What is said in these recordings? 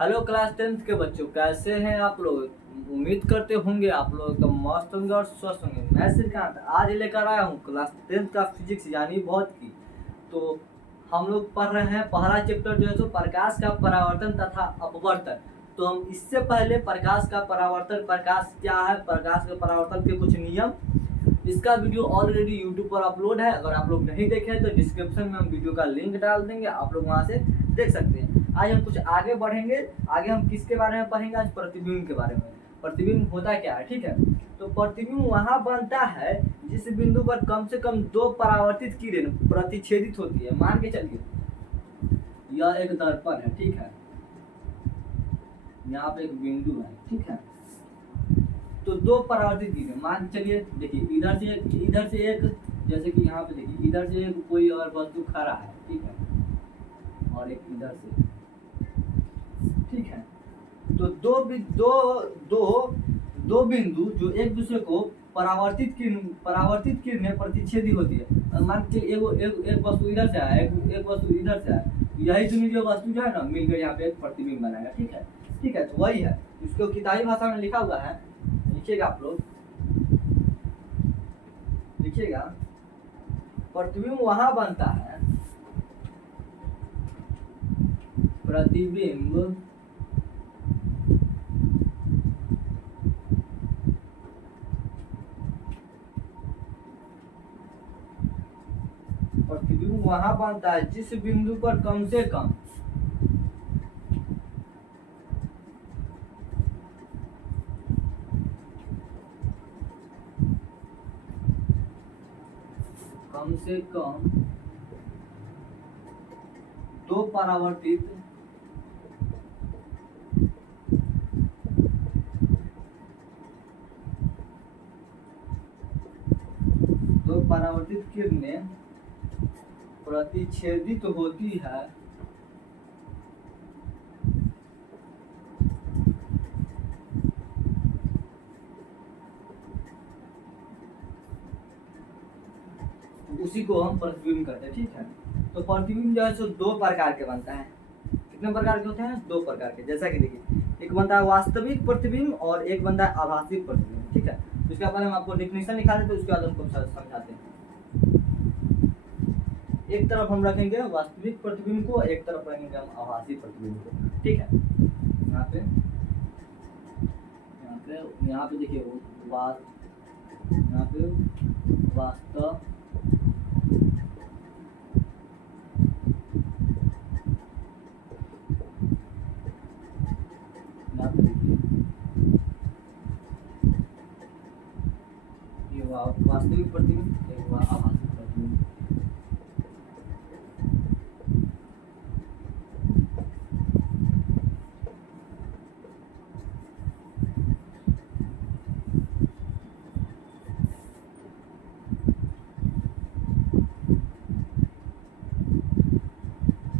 Hello class 10th के बच्चों, कैसे हैं आप लोग। उम्मीद करते होंगे आप लोग एकदम मस्त होंगे और स्वस्थ होंगे। मैं श्रीकांत आज लेकर आया हूँ क्लास 10th का फिजिक्स यानी भौत की। तो हम लोग पढ़ रहे हैं पहला चैप्टर जो है सो प्रकाश का परावर्तन तथा अपवर्तन। तो हम इससे पहले प्रकाश का परावर्तन, प्रकाश क्या है, प्रकाश के परावर्तन के कुछ नियम, इसका वीडियो ऑलरेडी यूट्यूब पर अपलोड है। अगर आप लोग नहीं देखे तो डिस्क्रिप्शन में हम वीडियो का लिंक डाल देंगे, आप लोग वहाँ से देख सकते हैं। आज हम कुछ आगे बढ़ेंगे। आगे हम किसके बारे में पढ़ेंगे? आज प्रतिबिंब के बारे में। प्रतिबिंब होता क्या है, ठीक है। तो प्रतिबिंब वहाँ बनता है जिस बिंदु पर कम से कम दो परावर्तित किरण प्रतिच्छेदित होती है। मान के चलिए यह एक दर्पण है, ठीक है। यहाँ पे एक बिंदु है, ठीक है। तो दो परावर्तित किरण मान के चलिए, देखिए इधर से एक, जैसे कि यहाँ पे देखिए इधर से एक कोई और वस्तु खड़ा है, ठीक है, और एक इधर से, ठीक है। तो दो बिंदु जो एक दूसरे को परावर्तित किरणें प्रतिच्छेदी होती है। मान के एक वस्तु इधर से आया, एक वस्तु इधर से आया, यही दोनों जो वस्तु जो है ना मिलकर यहाँ पे एक प्रतिबिंब बनाएगा, ठीक है। ठीक है, तो वही है, इसको किताबी भाषा में लिखा हुआ है, लिखिएगा आप लोग, लिखिएगा। प्रतिबिंब वहां बनता है, प्रतिबिंब वहां बनता है जिस बिंदु पर कम से कम दो परावर्तित किरणें प्रतिच्छेदित होती है, उसी को हम प्रतिबिंब कहते हैं, ठीक है। तो प्रतिबिंब जो है सो दो प्रकार के बनता है। कितने प्रकार के होते हैं? दो प्रकार के। जैसा कि देखिए, एक बनता है वास्तविक प्रतिबिंब और एक बनता है आभासी प्रतिबिंब, ठीक है। तो इसका पहले हम आपको डेफिनेशन लिखा देते हैं, उसके बाद हमको समझाते हैं। एक तरफ हम रखेंगे वास्तविक प्रतिबिंब को, एक तरफ रखेंगे हम आभासी प्रतिबिंब को, ठीक है। यहाँ पे देखिए यहाँ पे वास्तव वास्तविक प्रतिबिंब, एक आभासी प्रतिबिंब।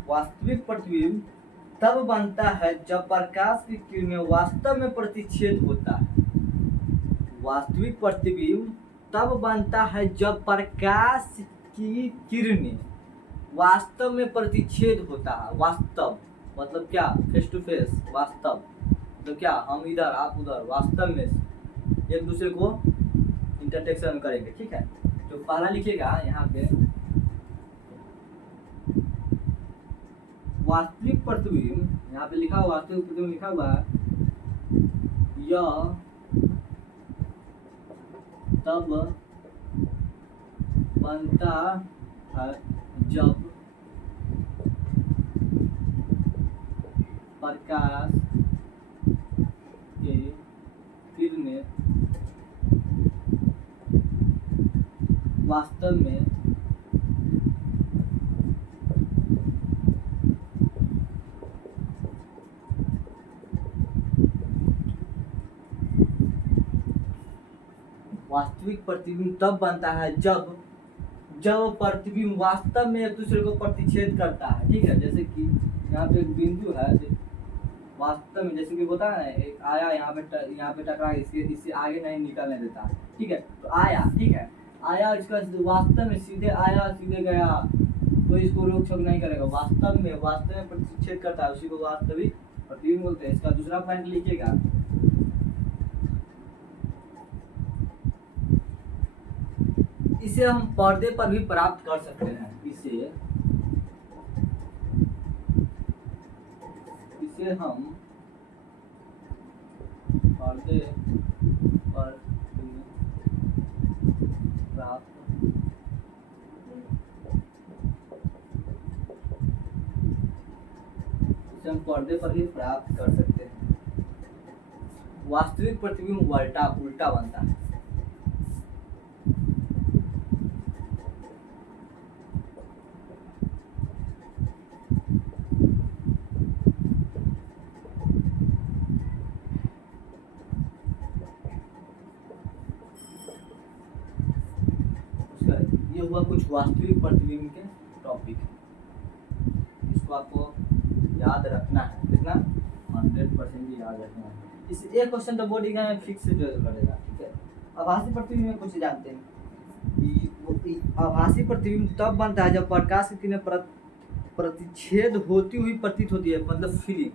वास्तविक प्रतिबिंब तब बनता है जब प्रकाश की किरणें वास्तव में प्रतिच्छेद होता है। वास्तविक प्रतिबिंब तब बनता है जब प्रकाश की किरणें वास्तव में प्रतिच्छेद होता है। वास्तव मतलब क्या? Face to face. वास्तव तो क्या? हम इधर आप उधर, वास्तव में एक दूसरे को इंटरसेक्शन करेंगे, ठीक है। तो पहला लिखिएगा यहाँ पे, वास्तविक प्रतिबिंब, यहाँ पे लिखा हुआ वास्तविक प्रतिबिंब लिखा हुआ है, यह तब बनता है जब प्रकाश के किरणें वास्तव में वास्तविक प्रतिबिंब तब बनता है जब प्रतिबिंब वास्तव में एक दूसरे को प्रतिच्छेद करता है, ठीक है। जैसे कि यहाँ पे एक बिंदु है, वास्तव में जैसे कि होता है एक आया यहाँ पे टकरा, इससे आगे नहीं निकलने देता, ठीक है। तो आया, ठीक है, आया, इसका वास्तव में सीधे आया सीधे गया, तो इसको रोक छोक नहीं करेगा। वास्तव में प्रतिच्छेद करता है, उसी को वास्तविक प्रतिबिंब बोलते हैं। इसका दूसरा पॉइंट लिखिएगा, इसे हम पर्दे पर भी प्राप्त कर सकते हैं। इसे हम पर्दे पर भी प्राप्त इसे हम पर्दे पर भी प्राप्त कर सकते हैं। वास्तविक प्रतिबिंब उल्टा उल्टा बनता है। ये हुआ कुछ वास्तविक प्रतिबिंब के टॉपिक, इसको आपको याद रखना है। कितना 100% याद रखना है। इस एक क्वेश्चन तो बोर्ड एग्जाम में फिक्स जो करेगा, ठीक है। आभासी प्रतिबिंब में कुछ जानते हैं। आभासी प्रतिबिंब तब बनता है जब प्रकाश की किरणें प्रतिच्छेद होती हुई प्रतीत होती है, मतलब फीलिंग।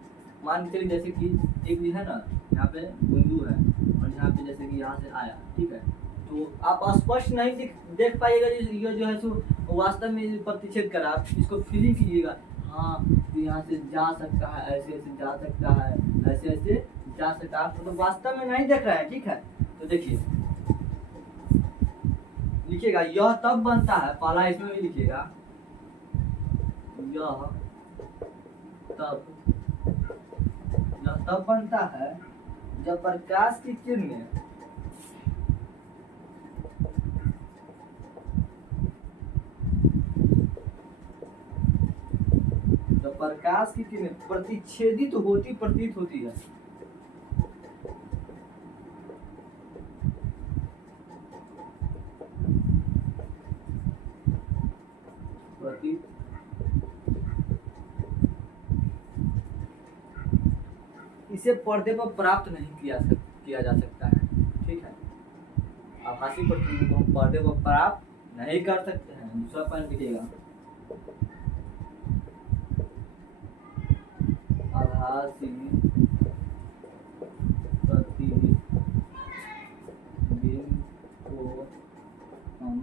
मान के चलिए जैसे कि एक भी है ना, यहाँ पे बिंदु है और यहाँ पे जैसे कि यहाँ से आया, ठीक है, तो आप स्पष्ट नहीं देख पाइएगा ये जो है सो वास्तव में प्रतिच्छेद करा। आप इसको फीलिंग कीजिएगा, हाँ तो यहाँ से जा सकता है, ऐसे ऐसे जा सकता है, ऐसे ऐसे जा सकता है, तो वास्तव में नहीं देख रहा है, ठीक है। तो देखिए लिखिएगा, यह तब बनता है, पहला इसमें भी लिखिएगा, यह तब बनता है जब प्रकाश की किरणें प्रतिच्छेदित होती प्रतीत होती है। इसे पर्दे पर प्राप्त नहीं किया जा सकता है, ठीक है। आभासी प्रतिबिंब को हम पर्दे पर प्राप्त नहीं कर सकते हैं। दूसरा पॉइंट लिखिएगा, आभासी प्रतिबिंब को हम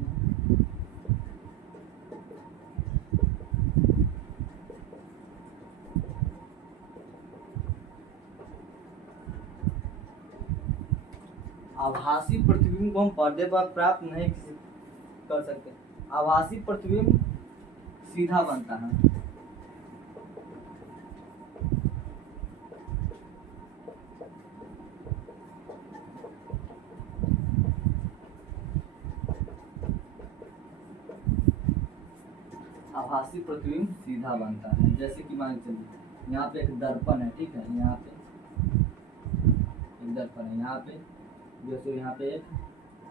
आभासी प्रतिबिंब को हम पर्दे पर प्राप्त नहीं कर सकते। आभासी प्रतिबिंब सीधा बनता है। आभासी प्रतिबिंब सीधा बनता है। जैसे कि मान चलिए यहाँ पे एक दर्पण है, ठीक है, यहाँ पे एक दर्पण है, यहाँ पे जैसे यहाँ पे एक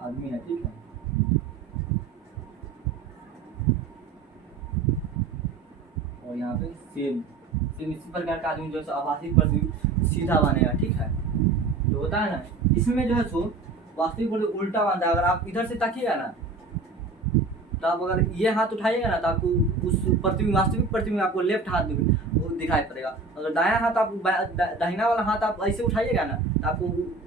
आदमी है, ठीक है, और यहाँ पे सेम इसी प्रकार का आदमी जो है आभासी प्रतिबिंब सीधा बनेगा, ठीक है। जो होता है ना, इसमें जो है सो वास्तविक प्रतिबिंब उल्टा बनता है। अगर आप इधर से ताकिएगा ना, तो आप अगर ये हाथ उठाइएगा ना, तो आपको उस प्रतिबिंब वास्तविक प्रतिबिंब आपको लेफ्ट हाथ दिखाई पड़ेगा। अगर दायां हाथ आप दाहिना वाला हाथ आप ऐसे उठाइएगा ना, तो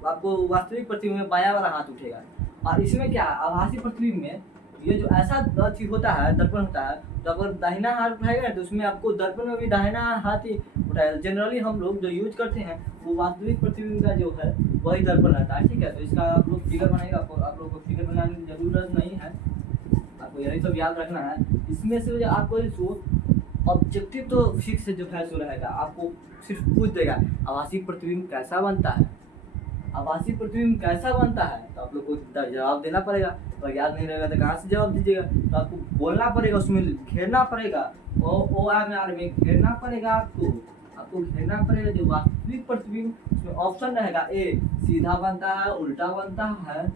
आपको वास्तविक प्रतिबिंब में बायां वाला हाथ उठेगा। और इसमें क्या आभासी प्रतिबिंब में ये जो ऐसा चीज होता है, दर्पण होता है, तो अगर दाहिना हाथ उठाएगा तो उसमें आपको दर्पण में भी दाहिना हाथ ही उठाएगा। जनरली हम लोग जो यूज करते हैं वो वास्तविक प्रतिबिंब का जो है वही दर्पण रहता है, ठीक है। तो इसका आप लोग फिगर बनाएगा, आप लोग को फिगर बनाने की जरूरत नहीं है, आपको यही सब याद रखना है। इसमें से आपको जो ऑब्जेक्टिव तो फिक्स जो है सो रहेगा, आपको सिर्फ पूछ देगा आभासी प्रतिबिंब कैसा बनता है, आभासी प्रतिबिंब कैसा बनता है, तो आप लोग को जवाब देना पड़ेगा। और याद नहीं रहेगा तो कहाँ से जवाब दीजिएगा, तो आपको बोलना पड़ेगा, उसमें घेरना पड़ेगा, OMR में घेरना पड़ेगा, आपको घेरना पड़ेगा जो वास्तविक प्रतिबिंब। उसमें ऑप्शन रहेगा, ए सीधा बनता है, उल्टा बनता है,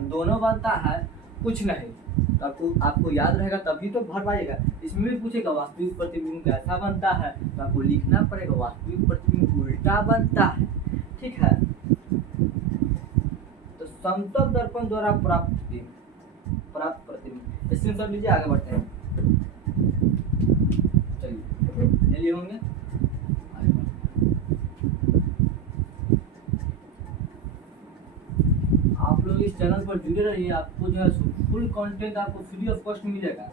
दोनों बनता है, कुछ नहीं। तो आपको याद रहेगा तभी तो भर पाइएगा। इसमें भी पूछेगा वास्तविक प्रतिबिंब कैसा बनता है, तो आपको लिखना पड़ेगा वास्तविक प्रतिबिंब उल्टा बनता है, ठीक है। तो समतल दर्पण द्वारा प्राप्त प्रतिबिंब, इसमें सब लीजिए, आगे बढ़ते हैं। चलिए ले लिए होंगे, चैनल पर जुड़े रहिए, आपको जो है फुल कंटेंट आपको फ्री ऑफ कॉस्ट मिलेगा।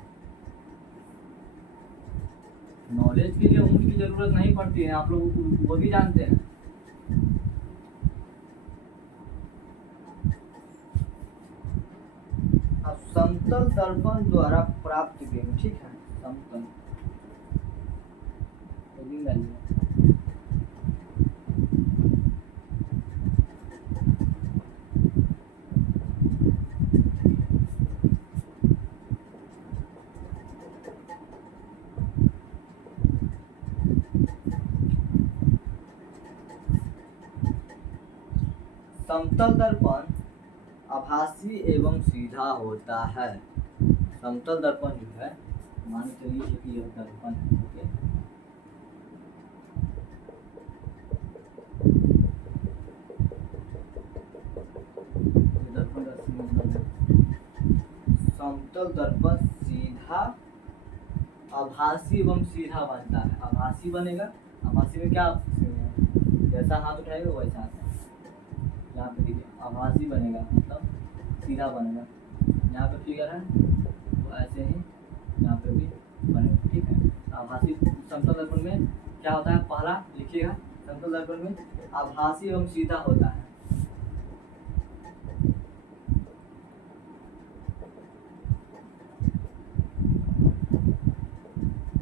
नॉलेज के लिए उम्र की जरूरत नहीं पड़ती है, आप लोग वो भी जानते हैं। अब समतल दर्पण द्वारा प्राप्त बीम, ठीक है, समतल समतल दर्पण आभासी एवं सीधा होता है। समतल दर्पण जो है, मान चलिए कि यह दर्पण है, ओके, दर्पण समतल दर्पण सीधा, आभासी एवं सीधा बनता है। आभासी बनेगा, आभासी में क्या, जैसा हाथ उठाएगा वैसा आता है। यहाँ पे देखिए आभासी बनेगा, मतलब सीधा बनेगा। यहाँ पे फिगर है तो ऐसे ही यहाँ पे भी बनेगा, ठीक है। आभासी समतल दर्पण में क्या होता है, पहला लिखिएगा, समतल दर्पण में आभासी एवं सीधा होता है।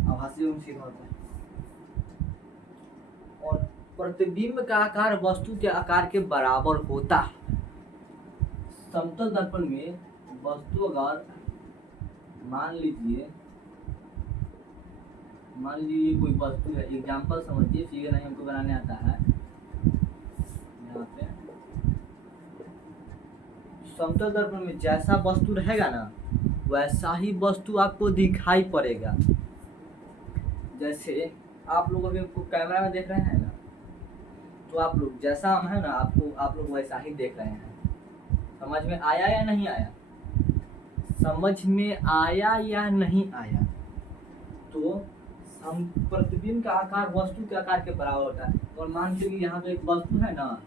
आभासी एवं सीधा होता है। और प्रतिबिंब का आकार वस्तु के आकार के बराबर होता है। समतल दर्पण में वस्तु अगर मान लीजिए कोई वस्तु है, एग्जाम्पल समझिए, फिगर नहीं हमको बनाने आता है। यहाँ पे समतल दर्पण में जैसा वस्तु रहेगा ना, वैसा ही वस्तु आपको दिखाई पड़ेगा। जैसे आप लोग अभी कैमरा में देख रहे हैं ना, तो आप लोग जैसा हम है ना, आप लोग वैसा ही देख रहे हैं। समझ में आया या नहीं आया? समझ में आया या नहीं आया? तो हम प्रतिबिंब का आकार वस्तु के आकार के बराबर होता है। और मान चलिए यहाँ पे एक वस्तु है ना,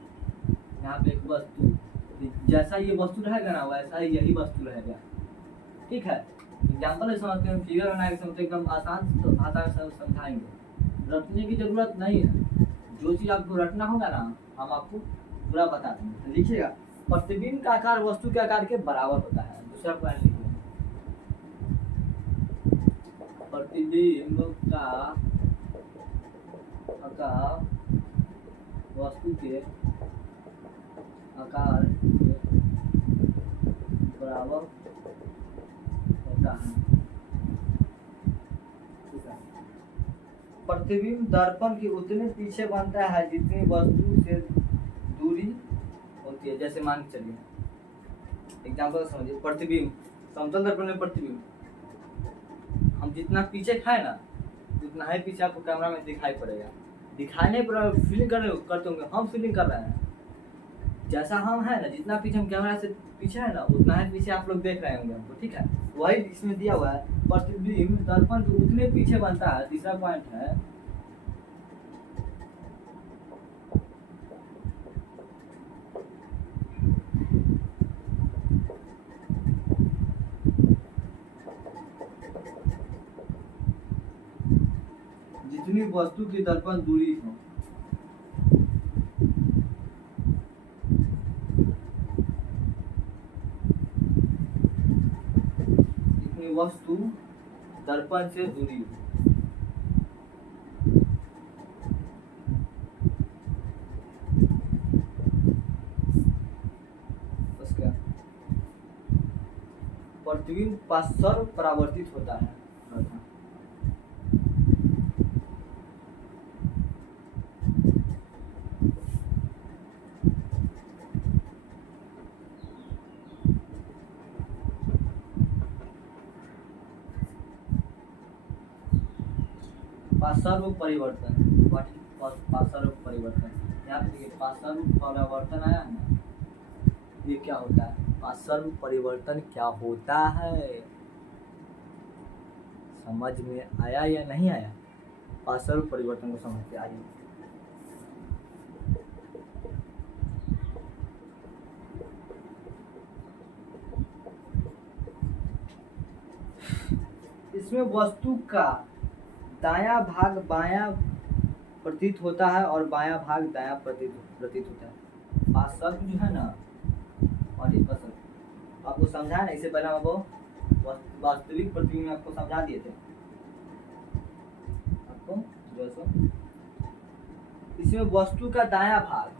यहाँ पे एक वस्तु, जैसा ये वस्तु रहेगा ना वैसा ही यही वस्तु रहेगा, ठीक है। एग्जाम्पल है, समझते हैं, फिगर बनाएंगे, समझते एकदम आसान, तो भाषा में समझाएंगे, रटने की जरूरत नहीं है। जो चीज़ आपको रटना होगा ना, हम आपको पूरा बता देंगे। तो लिखिएगा, प्रतिबिंब का आकार वस्तु के आकार के बराबर होता है। दूसरा पॉइंट लिखिए, प्रतिबिंब का आकार वस्तु के आकार के बराबर होता है। प्रतिबिंब दर्पण के उतने पीछे बनता है जितनी वस्तु से दूरी होती है। जैसे मान के चलिए, एग्जाम्पल समझिए, प्रतिबिंब समतल दर्पण में प्रतिबिंब हम जितना पीछे खाए ना, उतना ही पीछे आपको कैमरा में दिखाई पड़ेगा। दिखाई नहीं पड़ रहा, फीलिंग करते होंगे, हम फीलिंग कर रहे हैं। जैसा हम है ना, जितना पीछे हम कैमरा से पीछे है ना, उतना ही पीछे आप लोग देख रहे होंगे हमको, ठीक है। वही इसमें दिया हुआ है, प्रतिबिंब दर्पण के उतने पीछे बनता है। तीसरा पॉइंट है, जितनी वस्तु की दर्पण दूरी हो, जितनी वस्तु दर्पण से दूरी हो, उसका प्रतिबिंब सर्व परावर्तित होता है। पार्श्व परिवर्तन, पार्श्व परिवर्तन, यहाँ पे देखिए पार्श्व परिवर्तन आया है ना, ये क्या होता है? पार्श्व परिवर्तन क्या होता है, समझ में आया या नहीं आया? पार्श्व परिवर्तन को समझते आइए। इसमें वस्तु का दायां भाग बायां प्रतीत होता है और बायां भाग दायां प्रतीत होता है। वास्तविक जो है ना, और इस पर आपको समझा ना, इससे पहले हम आपको वास्तविक प्रतिबिंब में आपको समझा दिए थे आपको जो सो इसमें वस्तु का दायां भाग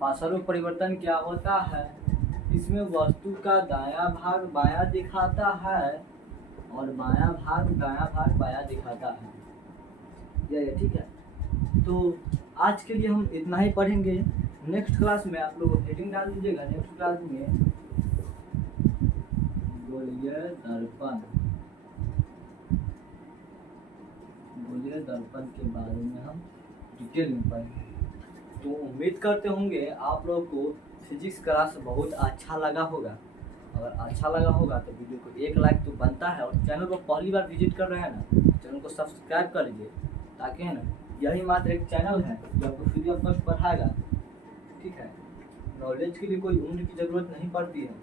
पार्श्व परिवर्तन क्या होता है, इसमें वस्तु का दायां भाग बायां दिखाता है और बायां भाग दायां भाग बायां दिखाता है। ये ठीक है। तो आज के लिए हम इतना ही पढ़ेंगे। नेक्स्ट क्लास में आप लोग हेडिंग डाल दीजिएगा। नेक्स्ट क्लास में गोलीय दर्पण के बारे में हम डिटेल में पढ़ेंगे। तो उम्मीद करते होंगे आप लोगों को फिजिक्स क्लास बहुत अच्छा लगा होगा। अगर अच्छा लगा होगा तो वीडियो को 1 लाइक तो बनता है, और चैनल को पहली बार विजिट कर रहे हैं ना, चैनल को सब्सक्राइब कर लीजिए, ताकि है ना, यही मात्र एक चैनल है जो आपको फ्री ऑफ कॉस्ट पढ़ाएगा। ठीक है, नॉलेज के लिए कोई उम्र की ज़रूरत नहीं पड़ती है।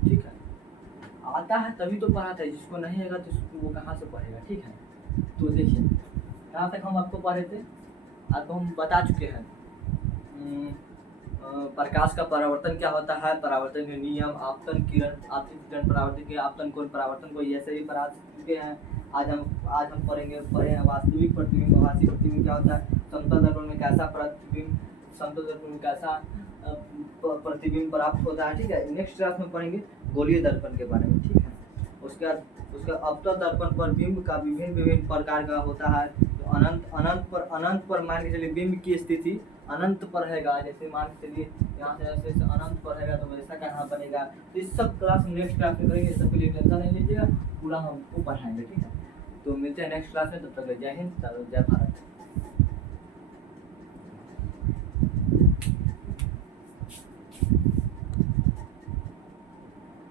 ठीक है, आता है तभी तो पढ़ाता है, जिसको नहीं आएगा तो वो कहाँ से पढ़ेगा। ठीक है, तो देखिए यहाँ तक हम आपको पढ़े थे, आपको हम बता चुके हैं प्रकाश का परावर्तन क्या होता है, परावर्तन के नियम, आपतन किरण, आपतित किरण, परावर्तन के आपतन कोण, परावर्तन को ऐसे ही पढ़ा चुके हैं। आज हम पढ़े हैं वास्तविक प्रतिबिंब, आभासी प्रतिबिंब क्या होता है, समतल दर्पण में कैसा प्रतिबिंब, समतल दर्पण में कैसा प्रतिबिंब प्राप्त होता है। ठीक है, नेक्स्ट क्लास में पढ़ेंगे गोलीय दर्पण के बारे में। ठीक है, उसका अवतल दर्पण पर बिंब का विभिन्न प्रकार का होता है। तो अनंत पर मान के चलिए बिंब की स्थिति अनंत पर रहेगा। जैसे मान के चलिए यहाँ से ऐसे अनंत पर रहेगा तो वैसा कहाँ बनेगा। तो इस सब क्लास नेक्स्ट क्लास में करेंगे, सबके लिए टेंशन नहीं लीजिएगा, पूरा हमको पढ़ाएंगे। ठीक है, तो मिलते हैं नेक्स्ट क्लास में, तब तक जय हिंद, जय भारत।